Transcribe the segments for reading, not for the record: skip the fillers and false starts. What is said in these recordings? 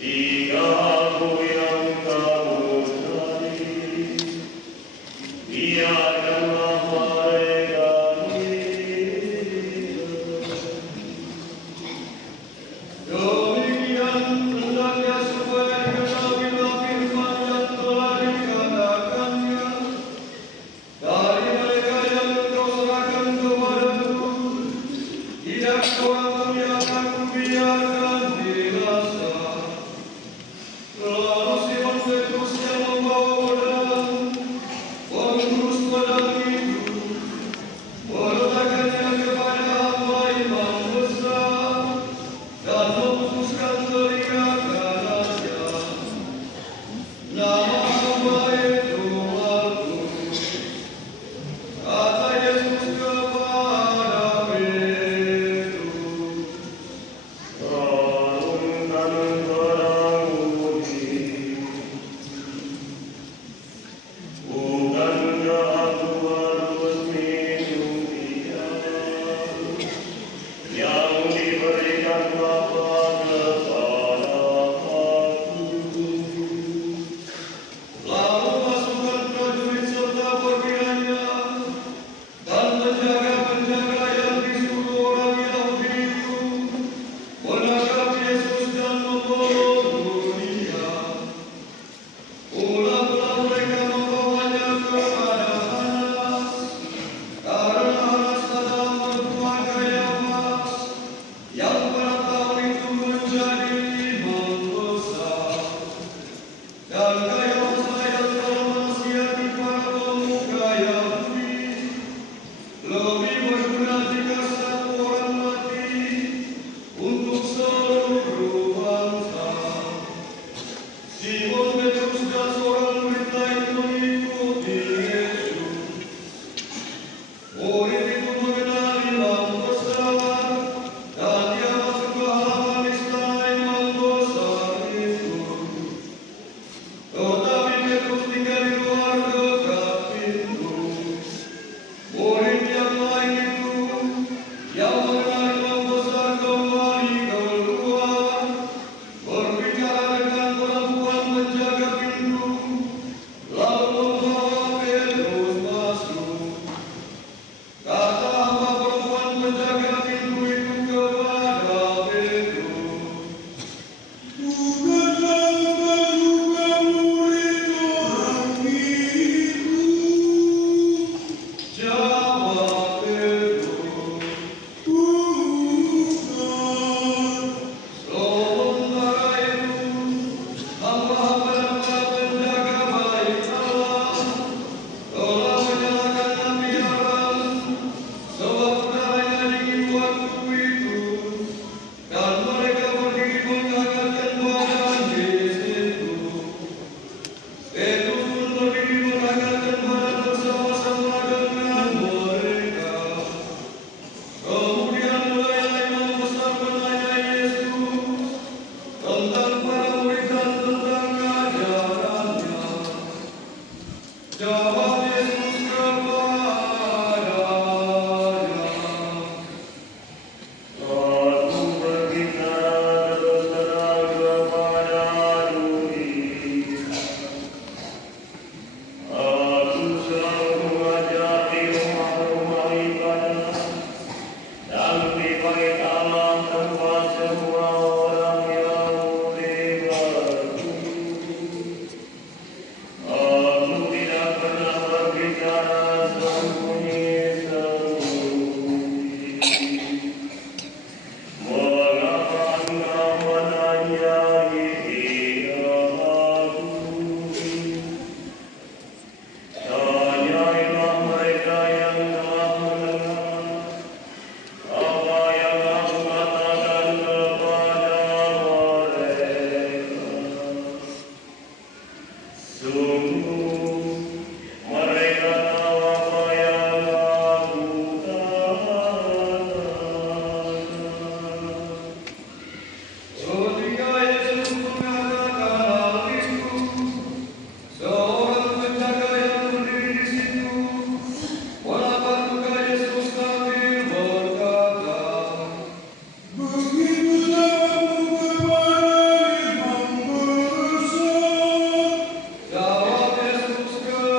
Tiga aku yang kamu Jawab Yesus kepadanya. Aku berbicara terus terang kepada dunia. Aku selalu mengajar di rumah-rumah ibadah dan di bait Allah tempat semua orang Yahudi berkumpul. Aku tidak pernah berbicara sembunyi-sembunyi. Mengapa engkau menanyai aku? Tanyailah mereka yang telah mendengar apa yang aku katakan kepada mereka. Sungguh, mereka tahu apa yang aku katakan. Ketika Yesus mengatakan hal itu, seorang penjaga yang berdiri di situ menatap muka Yesus sambil berkata, "Begitu jawabmu kepada imam besar." Jawab Yesus kepadanya,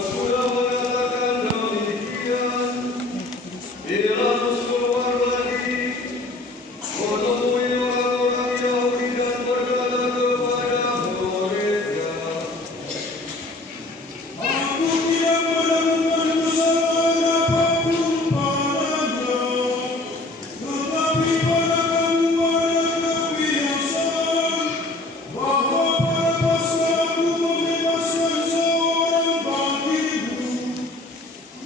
sudah mengatakan demikian, Pilatus keluar lagi, menemui orang-orang Yahudi dan berkata kepada mereka, Aku tidak melakukan kesalahan apapun padanya, tetapi pada kamu ada kebiasaan bahwa pada masa aku membebaskan seorang bagiku,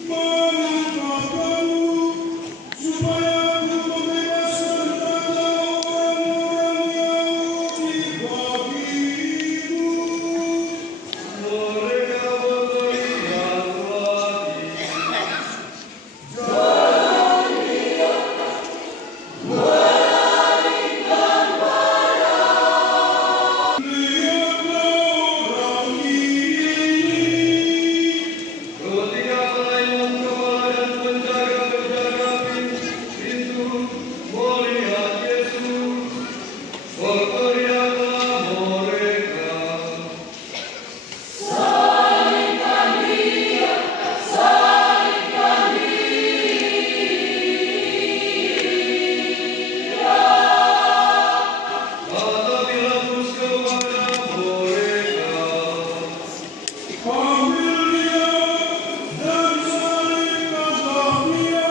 manakah kamu supaya aku membebaskan raja orang-orang Yahudi bagimu? mereka berteriak lagi, Lihatlah orang ini. ketika pelayan kepala dan penjaga-penjaga pintu melihat Yesus, berteriaklah mereka, kata Pilatus kepada mereka, Ambil dia dan salibkanlah dia,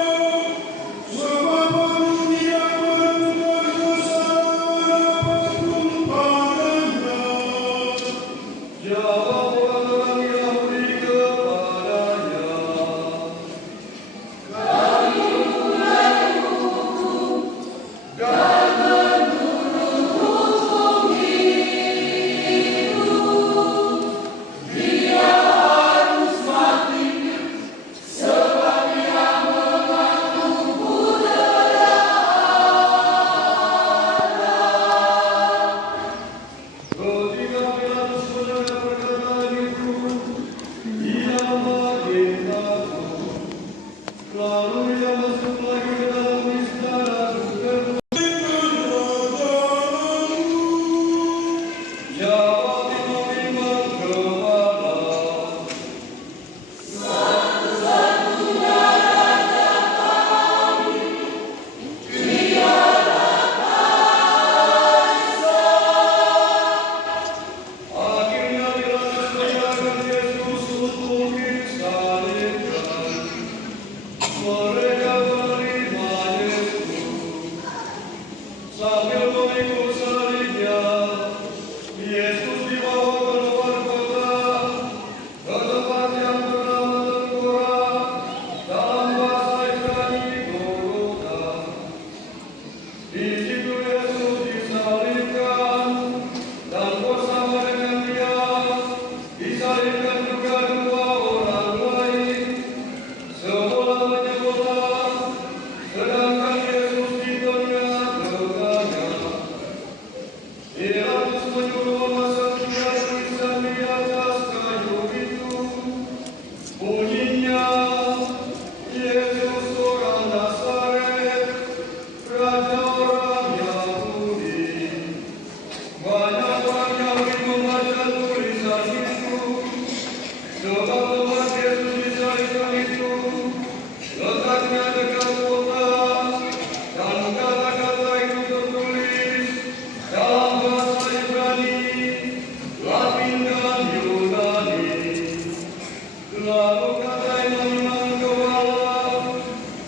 sebab aku tidak melakukan kesalahan apapun padanya. jawab orang-orang Yahudi kepadanya, ketika Pilatus mendengar perkataan itu, ia makin takut. Lalu ia masuk lagi ke dalam istana dan jawab imam-imam kepala, akhirnya Pilatus menyerahkan Yesus untuk disalibkan. Mereka menerima Yesus sambil memikul salibnya. Yesus dibawa keluar kota ke tempat yang bernama Tengkorak, dalam bahasa Ibrani Golgota. Di situ Yesus disalibkan, dan bersama dengan dia disalibkan juga dua orang lain. Sebelah menyebelah, sedangkan Yesus di tengah-tengahnya. Pilatus menyuruh memasang tiga tulisan di atas kayu itu. Bunyinya, Yesus orang Nazaret, Raja orang Yahudi. Banyak orang Yahudi membaca tulisan itu, sebab tempat Yesus disalibkan itu letaknya dekat kota, dan kata-kata itu tertulis dalam bahasa Ibrani, Latin dan Yunani. Lalu kata imam-imam kepala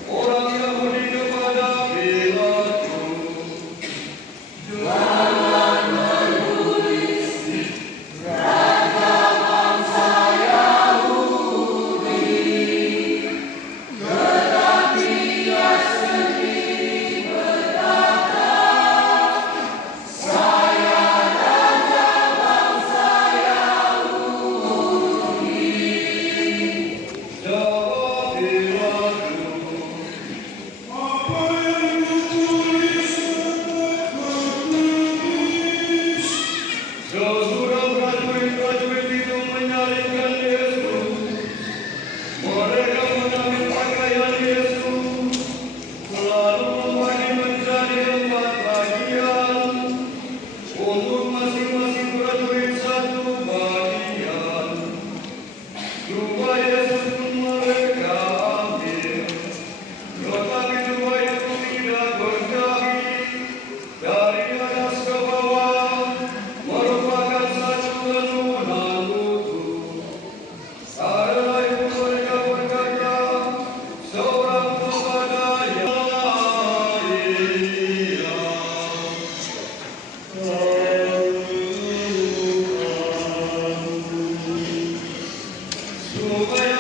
orang Yahudi kepada Pilatus, Supaya